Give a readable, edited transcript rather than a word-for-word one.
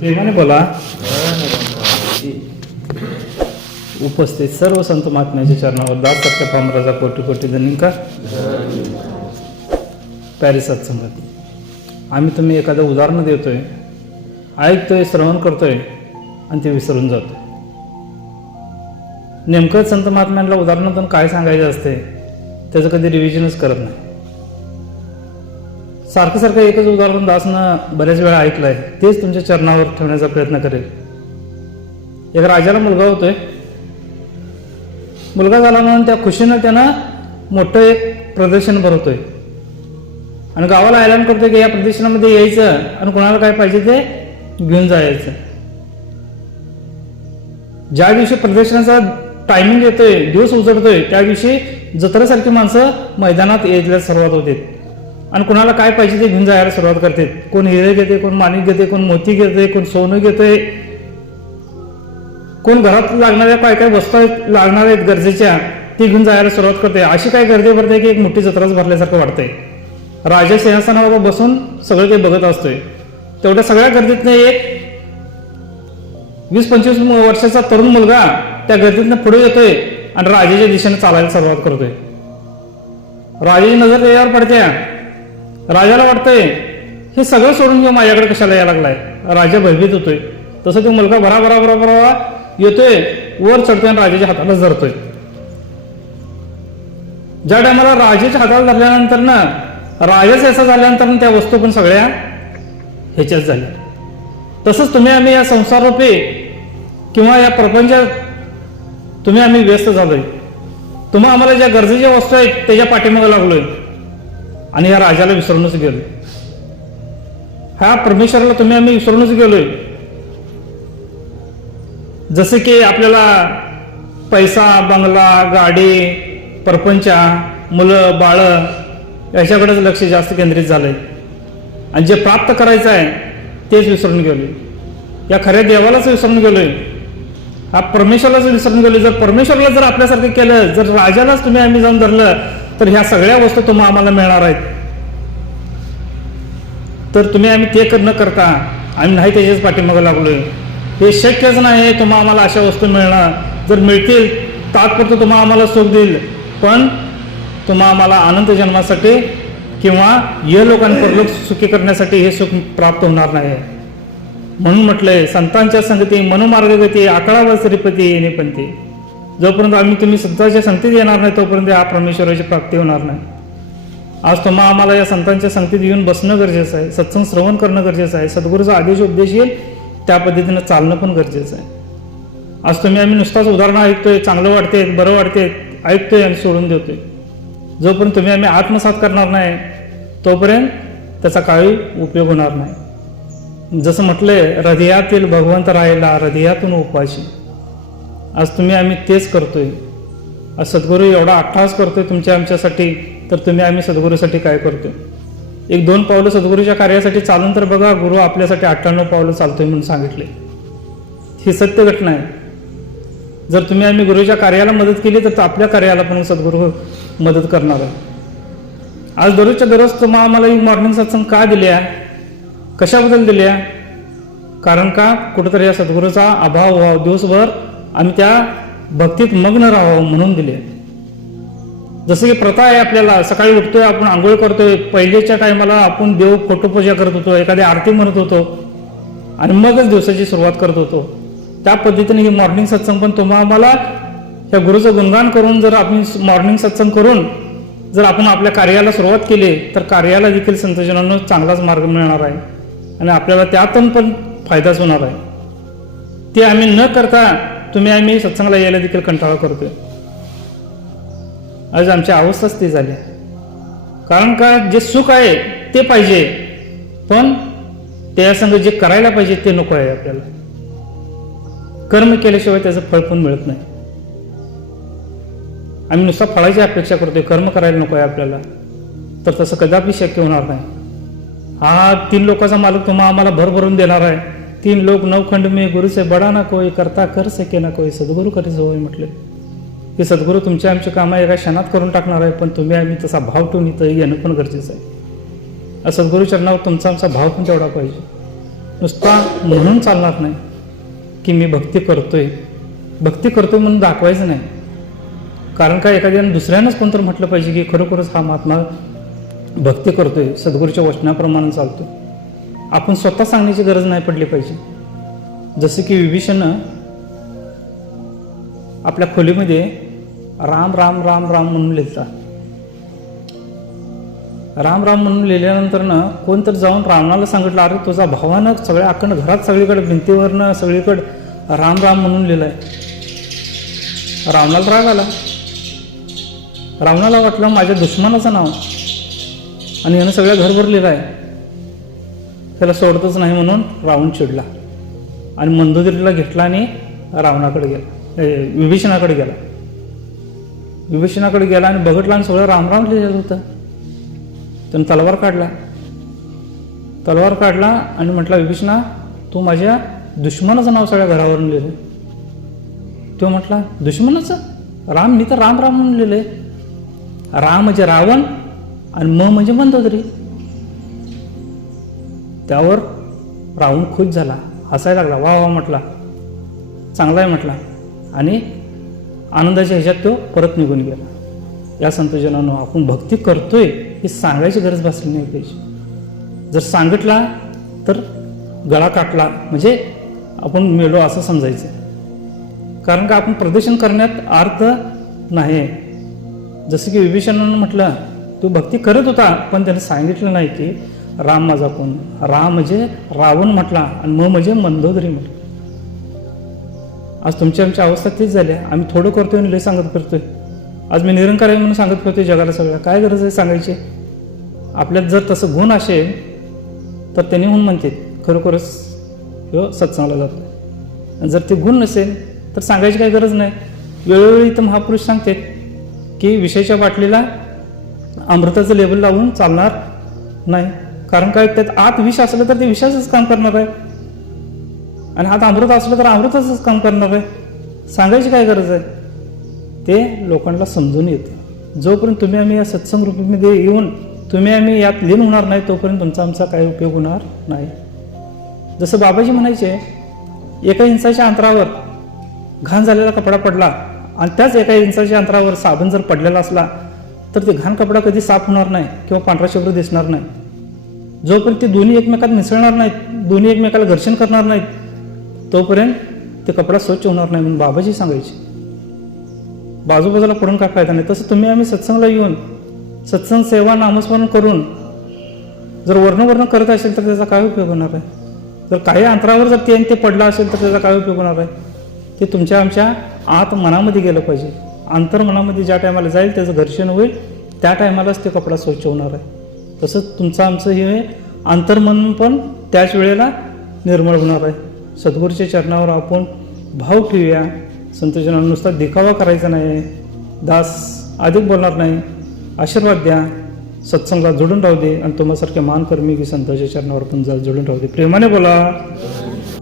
प्रेमाने बोला. उपस्थित सर्व संत महात्म्याच्या चरणावर दास सत्य पामराजा कोटी कोटी धनिका पॅरिस सत्संगती. आम्ही तुम्ही एखादं उदाहरण देतोय, ऐकतोय, श्रवण करतोय आणि ते विसरून जातोय. नेमकं संत महात्म्यांना उदाहरणातून काय सांगायचं असते त्याचं कधी रिव्हिजनच करत नाही. सारखं सारखं एकच उदाहरण दासनं बऱ्याच वेळा ऐकलं आहे, तेच तुमच्या चरणावर ठेवण्याचा प्रयत्न करेल. एक राजाला मुलगा होतोय. मुलगा झाला म्हणून त्या खुशीनं त्यानं मोठं एक प्रदर्शन भरवतोय आणि गावाला ऐलान करतोय की या प्रदर्शनामध्ये यायचं आणि कोणाला काय पाहिजे ते घेऊन जायचं. ज्या दिवशी प्रदर्शनाचा टायमिंग येतोय, दिवस उजडतोय, त्या दिवशी जत्रेसारखी माणसं मैदानात यायला सुरुवात होते आणि कोणाला काय पाहिजे ते घेऊन जायला सुरुवात करते. कोण हिरे घेते, कोण माणिक घेते, कोण मोती घेते, कोण सोनं घेते, कोण घरात लागणाऱ्या काय काय वस्तू लागणाऱ्या आहेत गरजेच्या ती घेऊन जायला सुरुवात करते. अशी काय गर्दी भरते की एक मोठी जत्राच भरल्यासारखं वाटतंय. राजा सिंहासनावर बसून सगळं ते बघत असतोय. तेवढ्या सगळ्या गर्दीतनं एक 20-25 वर्षाचा तरुण मुलगा त्या गर्दीतनं पुढे येतोय आणि राजाच्या दिशेने चालायला सुरुवात करतोय. राजाची नजर त्याच्यावर पडते. राजाला वाटतंय हे सगळं सोडून घेऊन माझ्याकडे कशाला यायला लागलाय. राजा भयभीत होतोय. तसं तो मुलगा बरा येतोय, वर चढतोय आणि राजाच्या हाताला धरतोय. ज्या टायमाला राजाच्या हाताला धरल्यानंतर ना राजाच असा झाल्यानंतर त्या वस्तू पण सगळ्या ह्याच्याच झाल्या. तसंच तुम्ही आम्ही या संसाररूपी किंवा या प्रपंचात तुम्ही आम्ही व्यस्त झालोय. तुम्हा आम्हाला ज्या गरजेच्या वस्तू आहेत त्याच्या पाठीमागे लागलोय आणि ह्या राजाला विसरूनच गेलोय. ह्या परमेश्वराला तुम्ही आम्ही विसरूनच गेलोय. जसे की आपल्याला पैसा, बंगला, गाडी, परपंचा, मुलं बाळं याच्याकडेच लक्ष जास्त केंद्रित झालंय आणि जे प्राप्त करायचं आहे तेच विसरून गेलोय. या खऱ्या देवालाच विसरून गेलोय, हा परमेश्वरालाच विसरून गेलोय. जर परमेश्वराला जर आपल्यासारखं केलं, जर राजालाच तुम्ही आम्ही जाऊन धरलं तर ह्या सगळ्या वस्तू तुम्हाला आम्हाला मिळणार आहेत. तर तुम्ही आम्ही ते न करता आम्ही नाही त्याच्याच पाठीमागे लागलोय. हे शक्यच नाही तुम्हाला आम्हाला अशा वस्तू मिळणं. जर मिळतील तात्पुरतं तुम्हाला आम्हाला सुख देईल, पण तुम्हाला आम्हाला आनंद जन्मासाठी किंवा या लोकांपर्यंत सुखी करण्यासाठी हे सुख प्राप्त होणार नाही. म्हणून म्हटलंय संतांच्या संगती मनोमार्गगती आकळावा श्रीपती येणे पण ते. जोपर्यंत आम्ही तुम्ही संतांच्या संगतीत येणार नाही तोपर्यंत या परमेश्वराची प्राप्ती होणार नाही. आज तुम्हाला आम्हाला या संतांच्या संगतीत येऊन बसणं गरजेचं आहे, सत्संग श्रवण करणं गरजेचं आहे, सद्गुरूचा आदेश उपदेश येईल त्या पद्धतीनं चालणं पण गरजेचं आहे. आज तुम्ही आम्ही नुसताच उदाहरणं ऐकतोय, चांगलं वाटते, बरं वाटते, ऐकतोय आणि सोडून देतोय. जोपर्यंत तुम्ही आम्ही आत्मसात करणार नाही तोपर्यंत त्याचा काही उपयोग होणार नाही. जसं म्हटलंय हृदयातील भगवंत राहिला हृदयातून उपाशी. आज तुम्ही आम्ही तेच करतोय. आज सद्गुरू एवढा अट्टहास करतोय तुमच्या आमच्यासाठी, तर तुम्ही आम्ही सद्गुरूसाठी काय करतोय. 1-2 पावलं सद्गुरूच्या कार्यासाठी चालून तर बघा, गुरु आपल्यासाठी 98 पावलं चालतोय म्हणून सांगितले. ही सत्य घटना आहे. जर तुम्ही आम्ही गुरुच्या कार्याला मदत केली तर आपल्या कार्याला पण सद्गुरू मदत करणार आहे. आज दररोजच्या दररोज तुम्हाला आम्हाला ही मॉर्निंग सत्संग का दिल्या, कशाबद्दल दिल्या? कारण का कुठंतरी या सद्गुरूचा अभाव व्हावा, दिवसभर आम्ही त्या भक्तीत मग्न राहावं म्हणून दिले. जसं की प्रथा आहे आपल्याला, सकाळी उठतोय आपण आंघोळ करतोय, पहिलेच्या टायमाला आपण देव फोटोपूजा करत होतो, एखादी आरती म्हणत होतो आणि मगच दिवसाची सुरुवात करत होतो. त्या पद्धतीने ही मॉर्निंग सत्संग पण तुम्हाला आम्हाला या गुरुचं गुणगान करून जर आपण मॉर्निंग सत्संग करून जर आपण आपल्या कार्याला सुरुवात केली तर कार्याला देखील संतजनांना चांगलाच मार्ग मिळणार आहे आणि आपल्याला त्यातून पण फायदाच होणार आहे. ते आम्ही न करता तुम्ही आम्ही सत्संगाला यायला देखील कंटाळा करतोय. आज आमची अवस्थाच ती झाली. कारण का जे सुख आहे ते पाहिजे, पण त्यासंग जे करायला पाहिजे ते नको आहे. आपल्याला कर्म केल्याशिवाय त्याचं फळ पण मिळत नाही. आम्ही नुसता फळाची अपेक्षा करतोय, कर्म करायला नको आहे आपल्याला, तर तसं कदापि शक्य होणार नाही. हा 3 लोकांचा मालक तुम्हाला आम्हाला भरभरून देणार आहे. 3 लोक 9 खंड में गुरु से बडा ना कोई, करता कर सके ना कोई, सद्गुरू करीच होय म्हटले. हे सद्गुरू तुमच्या आमची कामं एका क्षणात करून टाकणार आहे, पण तुम्ही आम्ही तसा भाव ठेवून इथं येणं पण गरजेचं आहे. सद्गुरू चरणावर तुमचा आमचा भाव पण तेवढा पाहिजे. नुसता म्हणून चालणार नाही की मी भक्ती करतोय म्हणून दाखवायचं नाही. कारण का एखाद्यानं दुसऱ्यानंच कोणतं म्हटलं पाहिजे की खरोखरच हा महात्मा भक्ती करतोय, सद्गुरूच्या वचनाप्रमाणे चालतो. आपण स्वतः सांगण्याची गरज नाही पडली पाहिजे. जसं की विभीषणनं आपल्या खोलीमध्ये राम राम राम राम म्हणून लिहिता. राम राम म्हणून लिहिल्यानंतर ना कोणतरी जाऊन रावणाला सांगितलं, अरे तुझा भावानं सगळ्या अखंड घरात सगळीकडे भिंतीवरनं सगळीकडे राम राम म्हणून लिहिलंय. रावणाला राग आला. रावणाला वाटलं माझ्या दुश्मनाचं नाव आणि यानं सगळ्या घरभर लिहिलं आहे, त्याला सोडतच नाही म्हणून रावण चिडला आणि मंदोदरीला घेतला आणि रावणाकडे गेला, विभीषणाकडे गेला. विभीषणाकडे गेला आणि बघितला आणि सगळं रामराम लिहिलेलं होतं. त्यानं तलवार काढला आणि म्हटला, विभीषणा तू माझ्या दुश्मनाचं नाव सगळ्या घरावरून लिहिलं. तो म्हटला, दुश्मनाचं? राम, मी तर राम राम म्हणून लिहिलंय. राम म्हणजे रावण आणि म्हणजे मंदोदरी. त्यावर रावण खुश झाला, हसायला लागला, वा वा म्हटला, चांगला आहे म्हटला, आणि आनंदाच्या ह्याच्यात तो परत निघून गेला. या संतजनांनो, आपण भक्ती करतोय हे सांगायची गरज भासली नाही पाहिजे. जर सांगितला तर गळा काटला म्हणजे आपण मेलो असं समजायचं. कारण का आपण प्रदर्शन करण्यात अर्थ नाही. जसं की विभीषणानं म्हटलं, तू भक्ती करत होता पण त्याने सांगितलं नाही की राम माझा कोण. राम म्हणजे रावण म्हटला आणि म्हणजे मंदोदरी म्हटलं. आज तुमची आमची अवस्था तीच झाली. आम्ही थोडं करतोय आणि लय सांगत फिरतोय. आज मी निरंकार आहे म्हणून सांगत फिरतोय जगाला सगळ्या. काय गरज आहे सांगायची? आपल्यात जर तसं गुण असेल तर त्यांनी म्हणून म्हणते खरोखरच ह्यो सत्संगाला जातो. जर ते गुण नसेल तर सांगायची काही गरज नाही. वेळोवेळी इथं महापुरुष सांगतात की विषयाच्या बाटलीला अमृताचं लेबल लावून चालणार नाही. कारण काय, त्यात आत विष असलं तर ते विषाचंच काम करणार आहे आणि आत अमृत असलं तर अमृताचंच काम करणार आहे. सांगायची काय गरज आहे? ते लोकांना समजून येतं. जोपर्यंत तुम्ही आम्ही या सत्संग रूपमध्ये येऊन तुम्ही आम्ही यात लीन होणार नाही तोपर्यंत तुमचा आमचा काही उपयोग होणार नाही. जसं बाबाजी म्हणायचे, एका इंचाच्या अंतरावर घाण झालेला कपडा पडला आणि त्याच एका इंचाच्या अंतरावर साबण जर पडलेला असला तर ते घाण कपडा कधी साफ होणार नाही किंवा पांढरा शुभ्र दिसणार नाही. जोपर्यंत ते दोन्ही एकमेकात मिसळणार नाहीत, दोन्ही एकमेकाला घर्षण करणार नाहीत, तोपर्यंत ते कपडा स्वच्छ होणार नाही म्हणून बाबाजी सांगायचे. बाजूबाजूला पडून काय फायदा नाही. तसं तुम्ही आम्ही सत्संगला येऊन सत्संग सेवा नामस्मरण करून जर वर्ण करत असेल तर त्याचा काय उपयोग होणार आहे? जर काही अंतरावर जर ते पडलं असेल तर त्याचा काय उपयोग होणार आहे? ते तुमच्या आमच्या आत मनामध्ये गेलं पाहिजे. अंतर्मनामध्ये ज्या टायमाला जाईल त्याचं घर्षण होईल त्या टायमालाच ते कपडा स्वच्छ होणार आहे. तसंच तुमचं आमचं हे अंतर्मन पण त्याच वेळेला निर्मळ होणार आहे. सद्गुरूच्या चरणावर आपण भाव ठेवूया. संतजनांना नुसता देखावा करायचा नाही. दास अधिक बोलणार नाही, आशीर्वाद द्या, सत्संगाला जोडून राहू दे आणि तुम्हासारखे महान कर्मी की संतांच्या चरणावर पण जोडून राहू दे. प्रेमाने बोला.